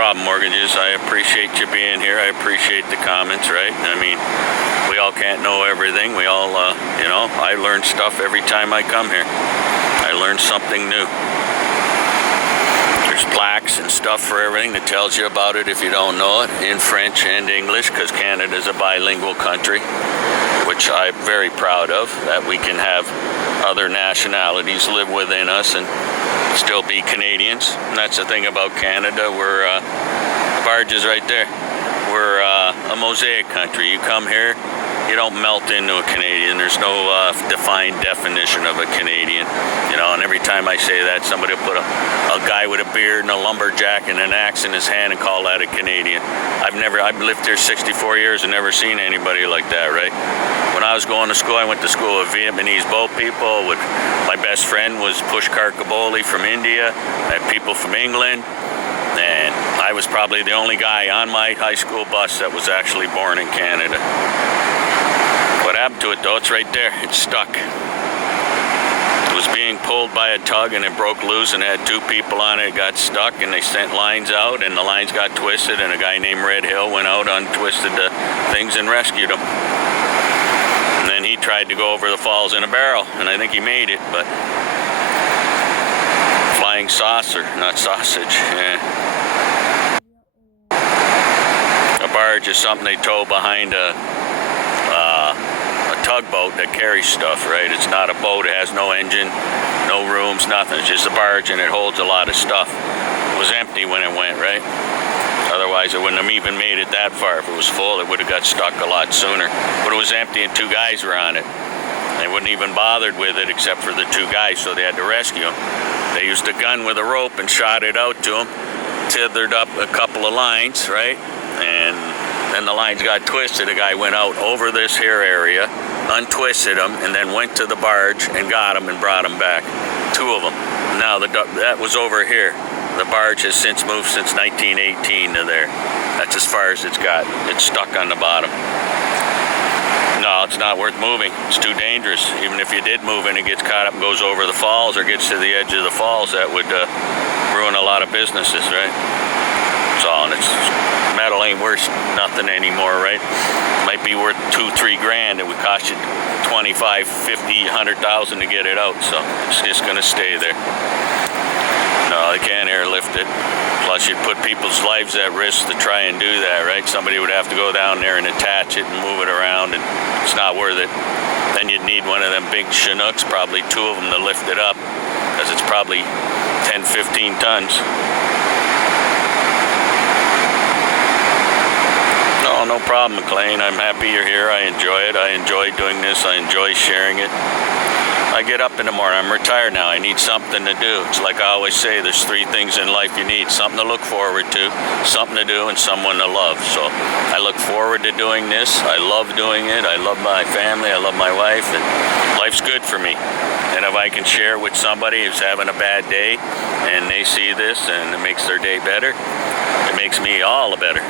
problem, Mortgages. I appreciate you being here. I appreciate the comments, right? I mean, we all can't know everything. We all, I learn stuff every time I come here. I learn something new. There's plaques and stuff for everything that tells you about it if you don't know it, in French and English, because Canada's a bilingual country, which I'm very proud of, that we can have other nationalities live within us and still be Canadians. And that's the thing about Canada. We're barge is right there. We're a mosaic country. You come here, you don't melt into a Canadian. There's no defined definition of a Canadian, and every time I say that, somebody will put a guy with a beard and a lumberjack and an axe in his hand and call that a Canadian. I've lived here 64 years and never seen anybody like that, right? When I was going to school, I went to school with Vietnamese boat people. My best friend was Pushkar Kaboli from India. I had people from England. And I was probably the only guy on my high school bus that was actually born in Canada. What happened to it though? It's right there. It's stuck. It was being pulled by a tug and it broke loose and had two people on it. It got stuck and they sent lines out and the lines got twisted and a guy named Red Hill went out, untwisted the things and rescued them. And then he tried to go over the falls in a barrel and I think he made it, but flying saucer, not sausage. Yeah. A barge is something they tow behind a tugboat that carries stuff, right? It's not a boat. It has no engine, no rooms, nothing. It's just a barge and it holds a lot of stuff. It was empty when it went, right? Otherwise, it wouldn't have even made it that far. If it was full, it would have got stuck a lot sooner. But it was empty and two guys were on it. They wouldn't even bothered with it except for the two guys, so they had to rescue them. They used a gun with a rope and shot it out to them, tethered up a couple of lines, right? And then the lines got twisted. A guy went out over this here area, untwisted them, and then went to the barge and got them and brought them back. Two of them. Now, that was over here. The barge has since moved since 1918 to there. That's as far as it's got. It's stuck on the bottom. No, it's not worth moving. It's too dangerous. Even if you did move and it gets caught up and goes over the falls or gets to the edge of the falls, that would ruin a lot of businesses, right? So, and metal ain't worth nothing anymore, right? Might be worth $2-3 grand. It would cost you $25, $50, $100,000 to get it out. So it's just gonna stay there. No, they can't airlift it. Plus, you'd put people's lives at risk to try and do that, right? Somebody would have to go down there and attach it and move it around, and it's not worth it. Then you'd need one of them big Chinooks, probably two of them, to lift it up, because it's probably 10, 15 tons. No problem, McLean. I'm happy you're here. I enjoy it. I enjoy doing this. I enjoy sharing it. I get up in the morning. I'm retired now. I need something to do. It's like I always say, there's three things in life you need. Something to look forward to, something to do, and someone to love. So I look forward to doing this. I love doing it. I love my family. I love my wife. And life's good for me. And if I can share with somebody who's having a bad day and they see this and it makes their day better, it makes me all better.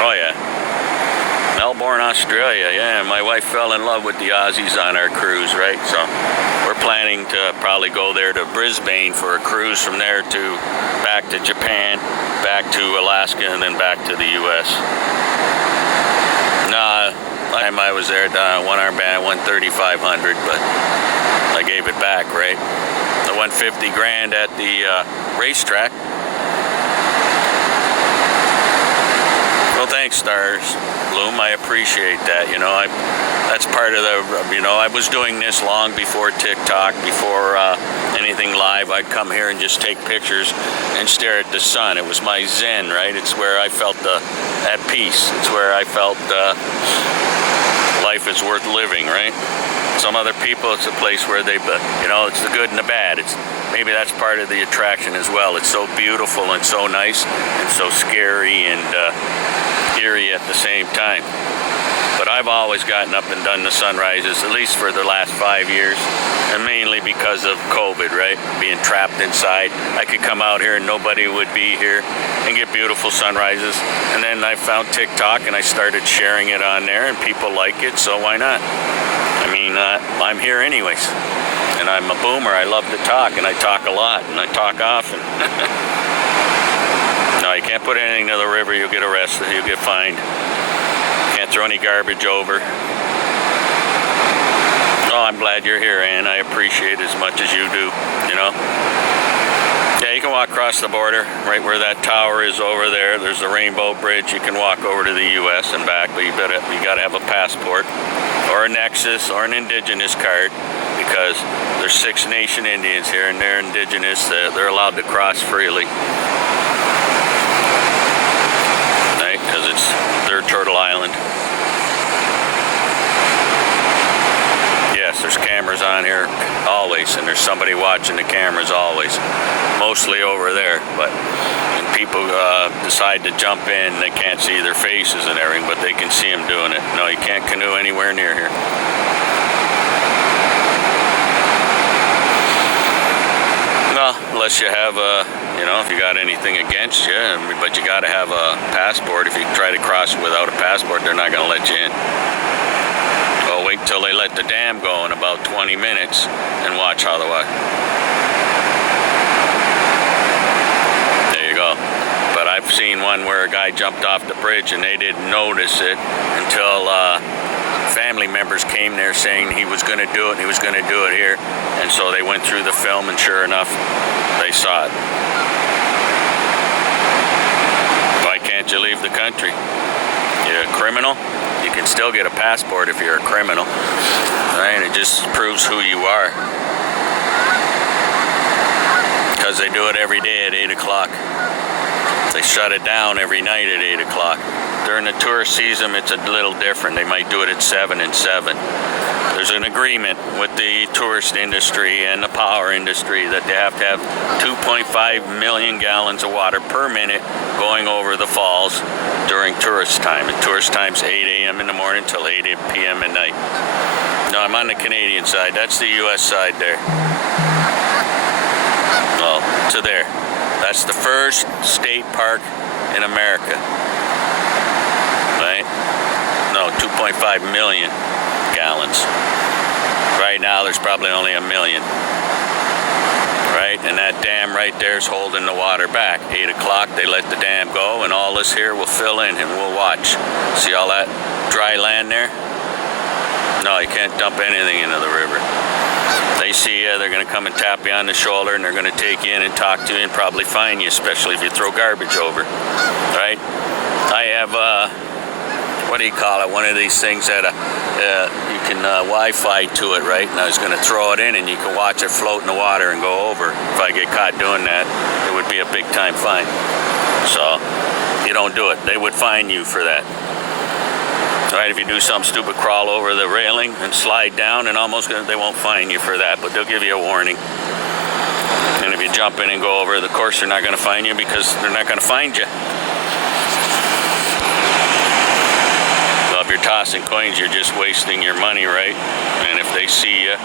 Oh yeah, Melbourne, Australia. Yeah, my wife fell in love with the Aussies on our cruise, right? So we're planning to probably go there to Brisbane for a cruise from there to back to Japan, back to Alaska, and then back to the U.S. Nah, last time I was there, one armband won $3,500, but I gave it back, right? I won 50 grand at the racetrack. Well, thanks, Stars Bloom. I appreciate that. That's part of the, I was doing this long before TikTok, before anything live. I'd come here and just take pictures and stare at the sun. It was my zen, right? It's where I felt at peace. It's where I felt life is worth living, right? Some other people, it's a place where it's the good and the bad. Maybe that's part of the attraction as well. It's so beautiful and so nice and so scary and eerie at the same time. But I've always gotten up and done the sunrises, at least for the last 5 years, and mainly because of COVID, right? Being trapped inside. I could come out here and nobody would be here and get beautiful sunrises. And then I found TikTok and I started sharing it on there and people like it, so why not? I mean, I'm here anyways. And and I'm a boomer. I love to talk, and I talk a lot, and I talk often. No, you can't put anything to the river. You'll get arrested. You'll get fined. Can't throw any garbage over. Oh, I'm glad you're here, Ann. I appreciate it as much as you do, you know. Yeah, you can walk across the border, right where that tower is over there. There's the Rainbow Bridge. You can walk over to the U.S. and back, but you gotta have a passport, or a Nexus, or an Indigenous card, because there's 6 Nation Indians here, and they're Indigenous. They're allowed to cross freely, right? Because it's their Turtle Island. Yes, there's cameras on here always, and there's somebody watching the cameras always. Mostly over there, but when people decide to jump in, they can't see their faces and everything, but they can see them doing it. No, you can't canoe anywhere near here. Well, unless you have you know, if you got anything against you, but you got to have a passport. If you try to cross without a passport, they're not going to let you in. Well, wait till they let the dam go in about 20 minutes and watch how the water. But I've seen one where a guy jumped off the bridge and they didn't notice it until family members came there saying he was going to do it and he was going to do it here. And so they went through the film, and sure enough, they saw it. Why can't you leave the country? You're a criminal? You can still get a passport if you're a criminal. Right? It just proves who you are. Because they do it every day at 8 o'clock. They shut it down every night at 8 o'clock. During the tourist season, it's a little different. They might do it at 7 and 7. There's an agreement with the tourist industry and the power industry that they have to have 2.5 million gallons of water per minute going over the falls during tourist time. And tourist time's 8 a.m. in the morning till 8 p.m. at night. No, I'm on the Canadian side. That's the U.S. side there. Well, to there. That's the first state park in America, right? No, 2.5 million gallons. Right now, there's probably only 1 million, right? And that dam right there is holding the water back. 8 o'clock, they let the dam go, and all this here will fill in, and we'll watch. See all that dry land there? No, you can't dump anything into the river. They see you, they're going to come and tap you on the shoulder, and they're going to take you in and talk to you and probably fine you, especially if you throw garbage over, right? I have, what do you call it, one of these things that you can Wi-Fi to it, right? And I was going to throw it in, and you can watch it float in the water and go over. If I get caught doing that, it would be a big time fine. So, you don't do it. They would fine you for that. Right, if you do some stupid crawl over the railing and slide down, and they won't fine you for that, but they'll give you a warning. And if you jump in and go over, of course they're not going to fine you because they're not going to find you. Well, if you're tossing coins, you're just wasting your money, right? And if they see you,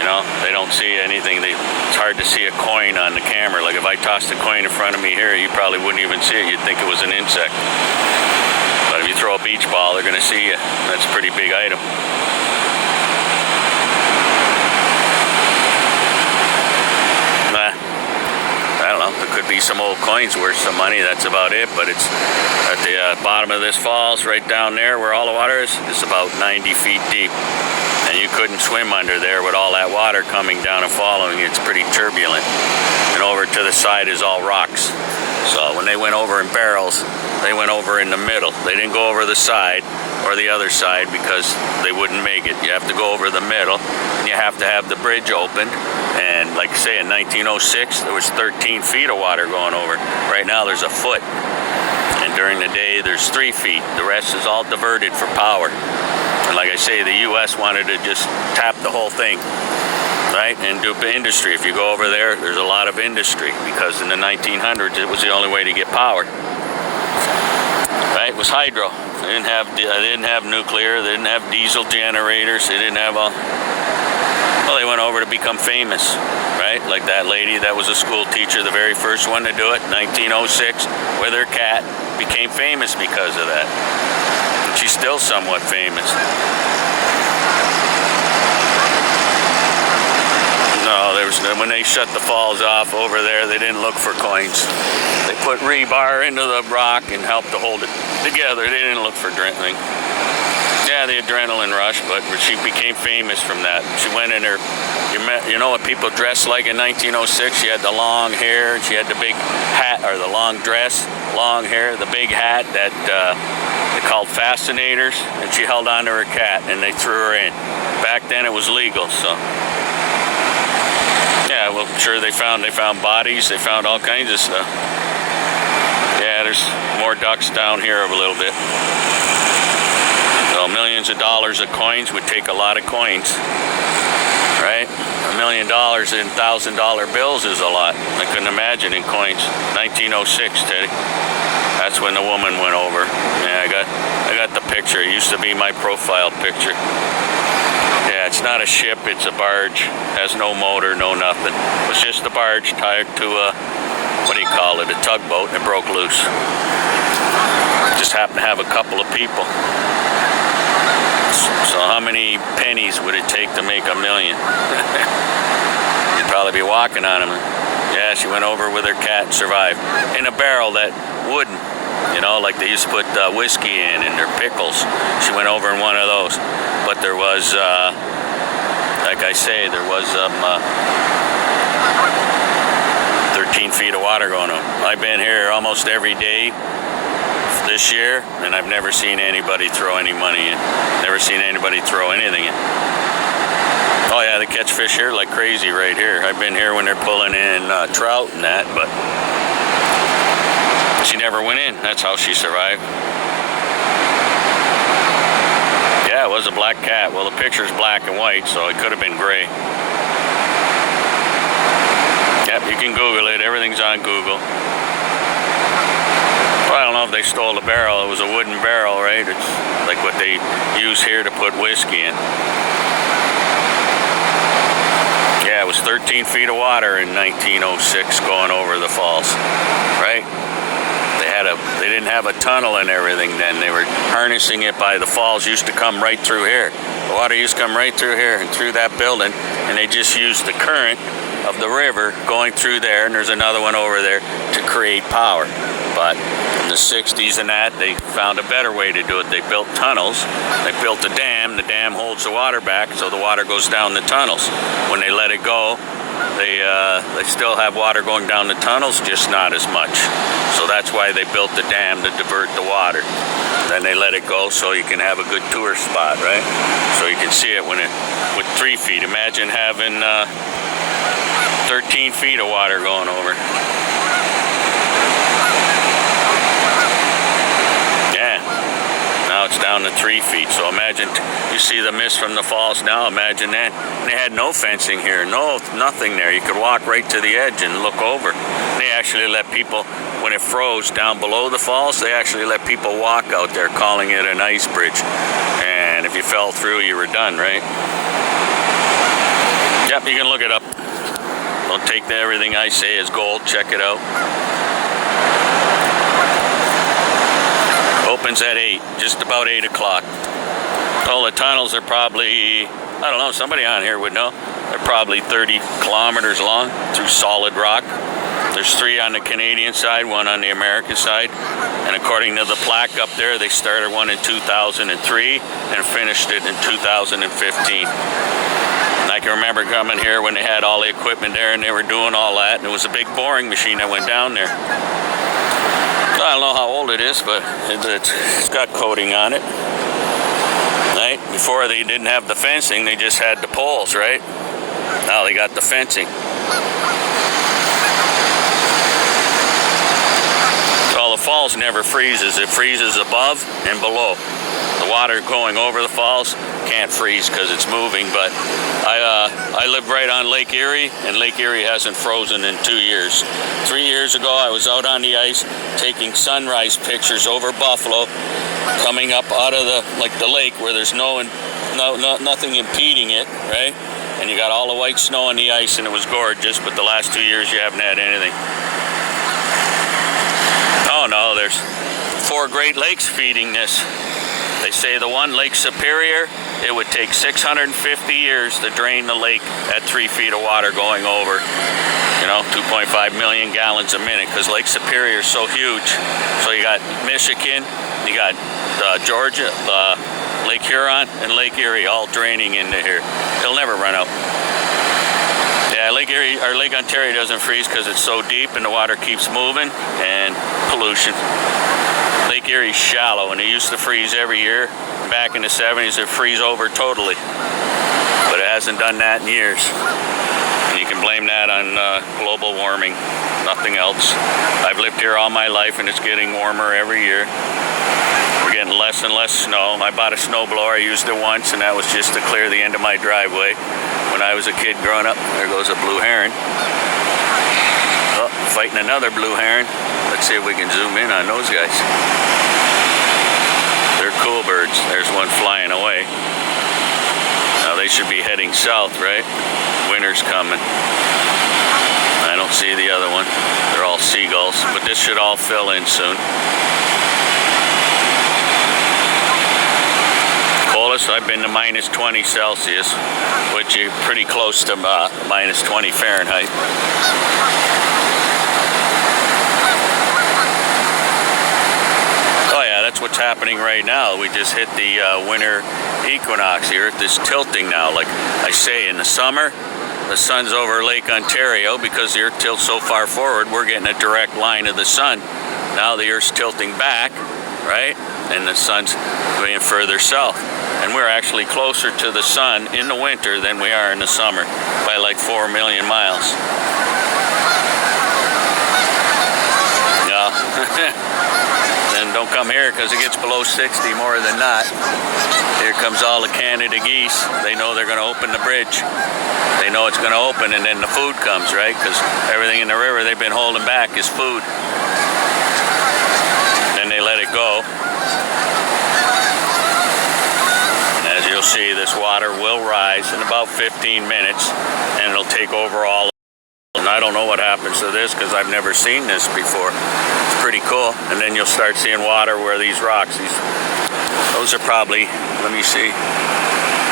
you know, they don't see anything. It's hard to see a coin on the camera. Like if I tossed a coin in front of me here, you probably wouldn't even see it. You'd think it was an insect. But if you throw a beach ball, they're going to see you. That's a pretty big item. I don't know. There could be some old coins worth some money. That's about it. But it's at the bottom of this falls, right down there where all the water is. It's about 90 feet deep. And you couldn't swim under there with all that water coming down and following. It's pretty turbulent. And over to the side is all rocks. So when they went over in barrels, they went over in the middle. They didn't go over the side or the other side because they wouldn't make it. You have to go over the middle, and you have to have the bridge open. And like I say, in 1906, there was 13 feet of water going over. Right now, there's a foot. And during the day, there's 3 feet. The rest is all diverted for power. And like I say, the U.S. wanted to just tap the whole thing, right, and do industry. If you go over there, there's a lot of industry because in the 1900s, it was the only way to get power. Right, it was hydro. They didn't have nuclear. They didn't have diesel generators. They didn't have all. Well, they went over to become famous, right? Like that lady that was a school teacher, the very first one to do it, 1906, with her cat, became famous because of that. And she's still somewhat famous. when they shut the falls off over there, they didn't look for coins. They put rebar into the rock and helped to hold it together. They didn't look for anything. Yeah, the adrenaline rush, but she became famous from that. She went in her, you know what people dressed like in 1906? She had the long hair, she had the big hat, or the long dress, long hair, the big hat that they called fascinators, and she held on to her cat, and they threw her in. Back then it was legal, so. Yeah, well, sure they found bodies, they found all kinds of stuff. Yeah, there's more ducks down here a little bit. So millions of dollars of coins would take a lot of coins, right? $1 million in $1,000 bills is a lot. I couldn't imagine in coins. 1906, Teddy. That's when the woman went over. Yeah, I got the picture. It used to be my profile picture. Yeah, it's not a ship, it's a barge. Has no motor, no nothing. It was just a barge tied to a, what do you call it, a tugboat, and it broke loose. Just happened to have a couple of people. So how many pennies would it take to make $1 million? You'd probably be walking on them. Yeah, she went over with her cat and survived. In a barrel that wooden, you know, like they used to put whiskey in and their pickles. She went over in one of those. But there was, like I say, there was 13 feet of water going on. I've been here almost every day this year, and I've never seen anybody throw any money in. Never seen anybody throw anything in. Oh yeah, they catch fish here like crazy right here. I've been here when they're pulling in trout and that, but she never went in. That's how she survived. Yeah, it was a black cat. Well, the picture's black and white, so it could have been gray. Yep, you can Google it. Everything's on Google. Well, I don't know if they stole the barrel. It was a wooden barrel, right? It's like what they use here to put whiskey in. Yeah, it was 13 feet of water in 1906 going over the falls, right? They didn't have a tunnel and everything then. They were harnessing it by the falls. Used to come right through here. The water used to come right through here and through that building, and they just used the current of the river going through there, and there's another one over there to create power. But in the 60s and that, they found a better way to do it. They built tunnels. They built a dam. The dam holds the water back, so the water goes down the tunnels. When they let it go, they still have water going down the tunnels, just not as much. So that's why they built the dam, to divert the water. Then they let it go so you can have a good tour spot, right? So you can see it when with 3 feet. Imagine having 13 feet of water going over. Now it's down to 3 feet. So imagine, you see the mist from the falls now, imagine that. And they had no fencing here, nothing there. You could walk right to the edge and look over. They actually let people, when it froze down below the falls, they actually let people walk out there, calling it an ice bridge. And if you fell through, you were done, right? Yep, you can look it up. Don't take everything I say as gold. Check it out. Opens at 8, just about 8 o'clock. Well, the tunnels are probably, I don't know, somebody on here would know. They're probably 30 kilometers long through solid rock. There's 3 on the Canadian side, 1 on the American side. And according to the plaque up there, they started one in 2003 and finished it in 2015. And I can remember coming here when they had all the equipment there and they were doing all that. And it was a big boring machine that went down there. I don't know how old it is, but it's got coating on it. Right? Before they didn't have the fencing, they just had the poles, right? Now they got the fencing. Well, the falls never freezes. It freezes above and below. The water going over the falls can't freeze because it's moving, but I live right on Lake Erie, and Lake Erie hasn't frozen in 2 years. 3 years ago, I was out on the ice taking sunrise pictures over Buffalo, coming up out of the lake where there's nothing impeding it, right? And you got all the white snow on the ice, and it was gorgeous, but the last 2 years you haven't had anything. Oh no, there's 4 Great Lakes feeding this. They say the one, Lake Superior, it would take 650 years to drain the lake at 3 feet of water going over. You know, 2.5 million gallons a minute, because Lake Superior is so huge. So you got Michigan, you got Georgia, Lake Huron, and Lake Erie all draining into here. It'll never run out. Yeah, Lake Erie or Lake Ontario doesn't freeze because it's so deep and the water keeps moving, and pollution. Lake Erie's shallow, and it used to freeze every year. Back in the 70s, it freeze over totally, but it hasn't done that in years. And you can blame that on global warming, nothing else. I've lived here all my life, and it's getting warmer every year. We're getting less and less snow. I bought a snowblower. I used it once, and that was just to clear the end of my driveway. When I was a kid growing up, there goes a blue heron. Oh, fighting another blue heron. Let's see if we can zoom in on those guys. They're cool birds. There's one flying away. Now they should be heading south, right? Winter's coming. I don't see the other one. They're all seagulls, but this should all fill in soon. Coldest, I've been to minus 20 Celsius, which is pretty close to minus 20 Fahrenheit. That's what's happening right now. We just hit the winter equinox. The Earth is tilting now. Like I say, in the summer, the sun's over Lake Ontario because the Earth tilts so far forward, we're getting a direct line of the sun. Now the Earth's tilting back, right? And the sun's going further south. And we're actually closer to the sun in the winter than we are in the summer by like 4 million miles. Yeah. And don't come here because it gets below 60 more than not. Here comes all the Canada geese. They know they're going to open the bridge. They know it's going to open, and then the food comes, right? Because everything in the river they've been holding back is food. Then they let it go. And as you'll see, this water will rise in about 15 minutes, and it'll take over all. And I don't know what happens to this because I've never seen this before. It's pretty cool. And then you'll start seeing water where these rocks, those are probably, let me see.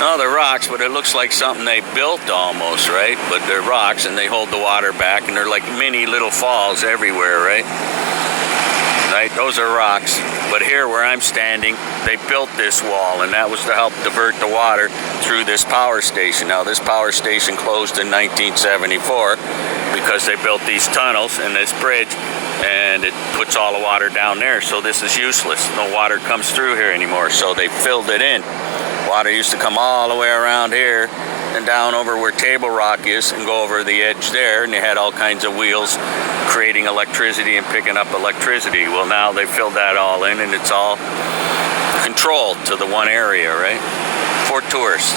No, they're rocks, but it looks like something they built almost, right? But they're rocks, and they hold the water back, and they're like mini little falls everywhere, right? Right, those are rocks. But here where I'm standing, they built this wall, and that was to help divert the water through this power station. Now, this power station closed in 1974 because they built these tunnels and this bridge, and it puts all the water down there, so this is useless. No water comes through here anymore, so they filled it in. Water used to come all the way around here and down over where Table Rock is and go over the edge there, and they had all kinds of wheels creating electricity and picking up electricity. Well, now they filled that all in, and it's all controlled to the one area, right? For tourists.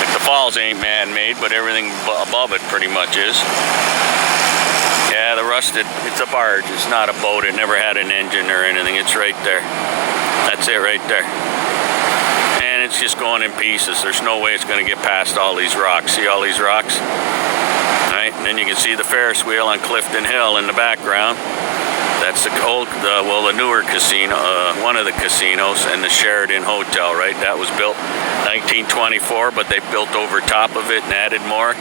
Like the falls ain't man-made, but everything above it pretty much is. Yeah, the rusted, it's a barge. It's not a boat. It never had an engine or anything. It's right there. That's it right there. And it's just going in pieces. There's no way it's going to get past all these rocks. See all these rocks? Right? And then you can see the Ferris wheel on Clifton Hill in the background. That's the old, well, the newer casino, one of the casinos, and the Sheraton Hotel, right? That was built 1924, but they built over top of it and added more.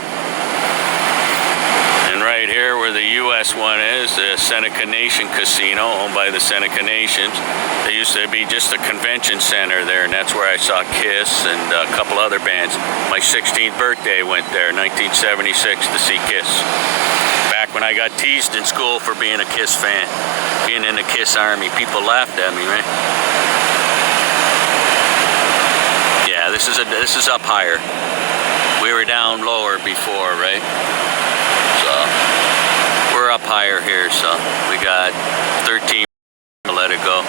And right here where the U.S. one is, the Seneca Nation Casino, owned by the Seneca Nations. There used to be just a convention center there, and that's where I saw Kiss and a couple other bands. My 16th birthday went there, 1976, to see Kiss. Back when I got teased in school for being a Kiss fan, being in the Kiss Army. People laughed at me, right? Yeah, this is up higher. We were down lower before, right? So we're up higher here, so we got 13 to let it go.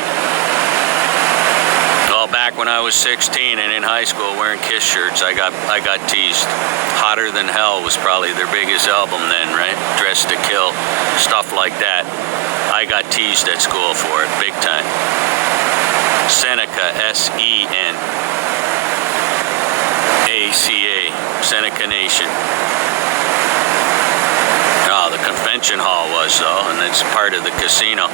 Well, back when I was 16 and in high school wearing Kiss shirts, I got teased. Hotter Than Hell was probably their biggest album then, right? Dressed to Kill, stuff like that. I got teased at school for it, big time. Seneca, S-E-N-A-C-A, Seneca Nation. Oh, the convention hall was, though, and it's part of the casino.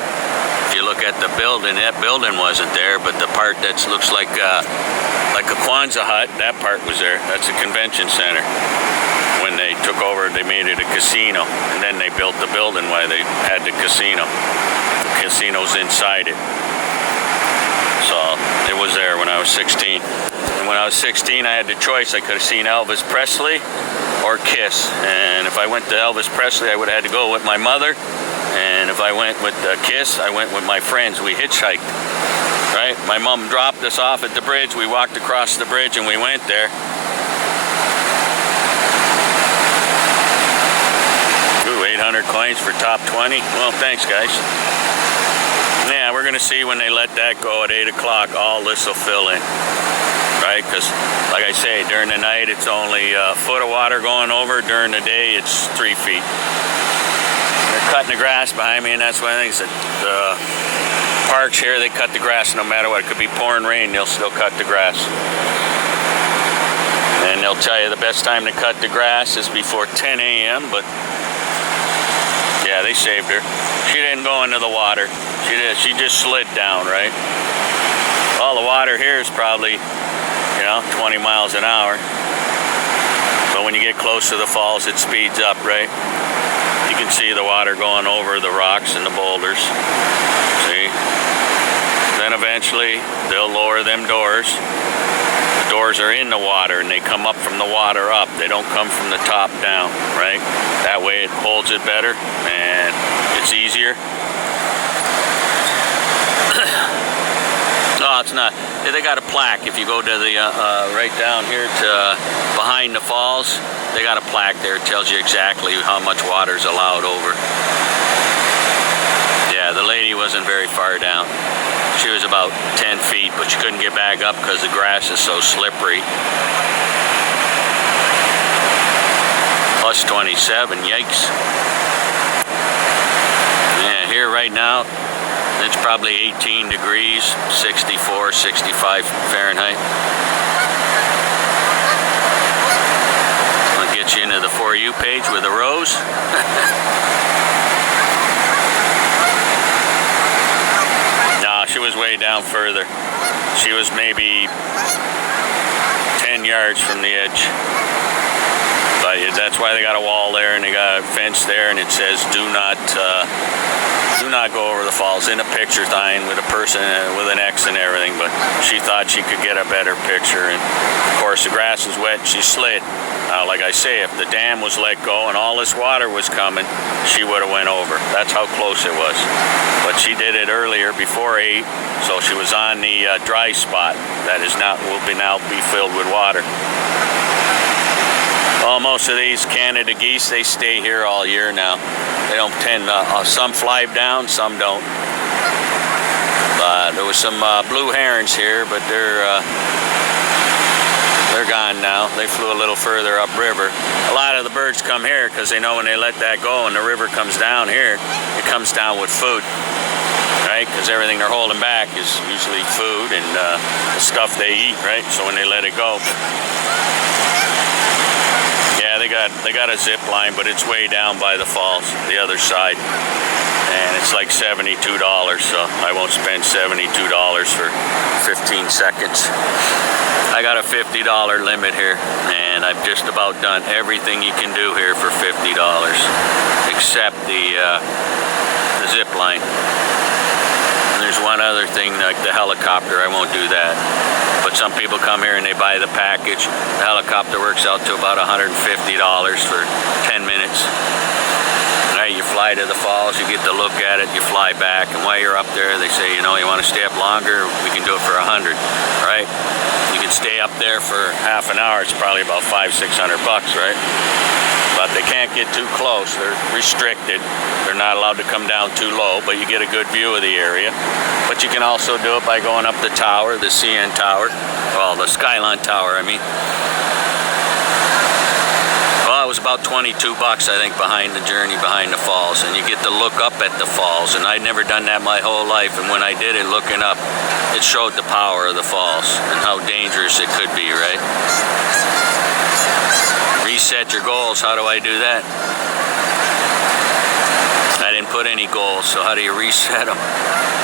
If you look at the building, that building wasn't there, but the part that looks like a Kwanzaa hut, that part was there. That's a convention center. When they took over, they made it a casino, and then they built the building while they had the casino. The casino's inside it. So it was there when I was 16. And when I was 16, I had the choice. I could have seen Elvis Presley or Kiss. And if I went to Elvis Presley, I would have had to go with my mother. And if I went with Kiss, I went with my friends. We hitchhiked. Right? My mom dropped us off at the bridge. We walked across the bridge and we went there. Ooh, 800 coins for top 20. Well, thanks, guys. Yeah, we're going to see when they let that go at 8 o'clock. All this will fill in. Right? Because, like I say, during the night it's only a foot of water going over. During the day it's 3 feet. They're cutting the grass behind me, and that's one of the things that the parks here, they cut the grass no matter what. It could be pouring rain, they'll still cut the grass. And they'll tell you the best time to cut the grass is before 10 a.m. But yeah, they saved her. She didn't go into the water. She just slid down, right? Well, the water here is probably, 20 miles an hour. But when you get close to the falls, it speeds up, right? You can see the water going over the rocks and the boulders. See? Then eventually they'll lower them doors. The doors are in the water and they come up from the water up. They don't come from the top down, right? That way it holds it better and it's easier. No, it's not. They got a plaque. If you go to the right down here to behind the falls, they got a plaque there. It tells you exactly how much water is allowed over. Yeah, the lady wasn't very far down. She was about 10 feet, but she couldn't get back up because the grass is so slippery. Plus 27, yikes. Yeah, here right now, it's probably 18 degrees, 64, 65 Fahrenheit. I'll get you into the For You page with a rose. No, she was way down further. She was maybe 10 yards from the edge. But that's why they got a wall there and they got a fence there, and it says do not go over the falls. In a picture sign with a person with an X and everything, but she thought she could get a better picture, and of course the grass was wet and she slid. Like I say, if the dam was let go and all this water was coming, she would have went over. That's how close it was. But she did it earlier before 8, so she was on the dry spot that is now will now be filled with water. Well, most of these Canada geese, they stay here all year now. They don't tend to, some fly down, some don't. There was some blue herons here, but they're gone now. They flew a little further upriver. A lot of the birds come here because they know when they let that go and the river comes down here, it comes down with food, right? Because everything they're holding back is usually food and the stuff they eat, right? So when they let it go. Yeah, they got a zip line, but it's way down by the falls, the other side. And it's like $72, so I won't spend $72 for 15 seconds. I got a $50 limit here, and I've just about done everything you can do here for $50, except the zip line. And there's one other thing, like the helicopter, I won't do that. But some people come here and they buy the package. The helicopter works out to about $150 for 10 minutes. Right, you fly to the falls, you get to look at it, you fly back, and while you're up there, they say, you want to stay up longer, we can do it for $100, right? You can stay up there for half an hour, it's probably about $500-600, right? But they can't get too close, they're restricted. They're not allowed to come down too low, but you get a good view of the area. But you can also do it by going up the tower, the CN Tower, well, the Skyline Tower, I mean. Well, it was about $22, I think, behind the journey behind the falls, and you get to look up at the falls, and I'd never done that my whole life, and when I did it, looking up, it showed the power of the falls and how dangerous it could be, right? Reset your goals. How do I do that? I didn't put any goals, so how do you reset them?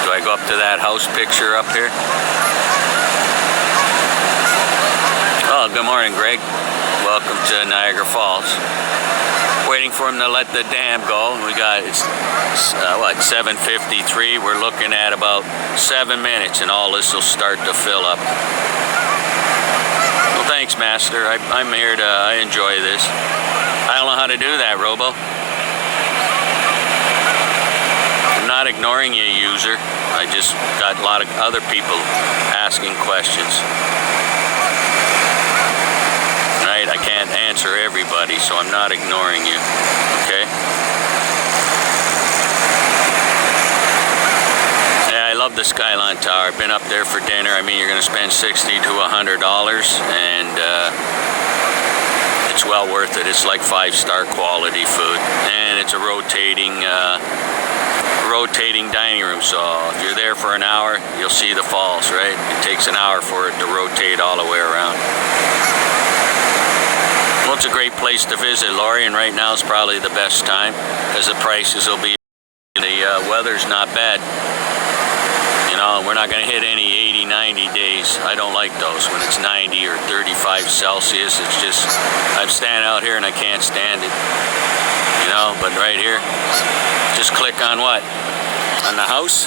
Do I go up to that house picture up here? Well, good morning, Greg. Welcome to Niagara Falls. Waiting for him to let the dam go. We got, it's 7:53. We're looking at about 7 minutes and all this will start to fill up. Well, thanks, Master. I'm here to, I enjoy this. I don't know how to do that, Robo. I'm not ignoring you, user. I just got a lot of other people asking questions. Right? I can't answer everybody, so I'm not ignoring you. Okay? Yeah, I love the Skyline Tower. I've been up there for dinner. I mean, you're going to spend $60 to $100, and it's well worth it. It's like 5-star quality food, and it's a rotating dining room, so if you're there for an hour, you'll see the falls, right? It takes an hour for it to rotate all the way around. Well, it's a great place to visit, Laurie, and right now is probably the best time because the prices will be, the weather's not bad. You know, we're not going to hit any 80, 90 days. I don't like those when it's 90 or 35 Celsius. It's just, I'm standing out here and I can't stand it. You know, but right here, just click on what? On the house?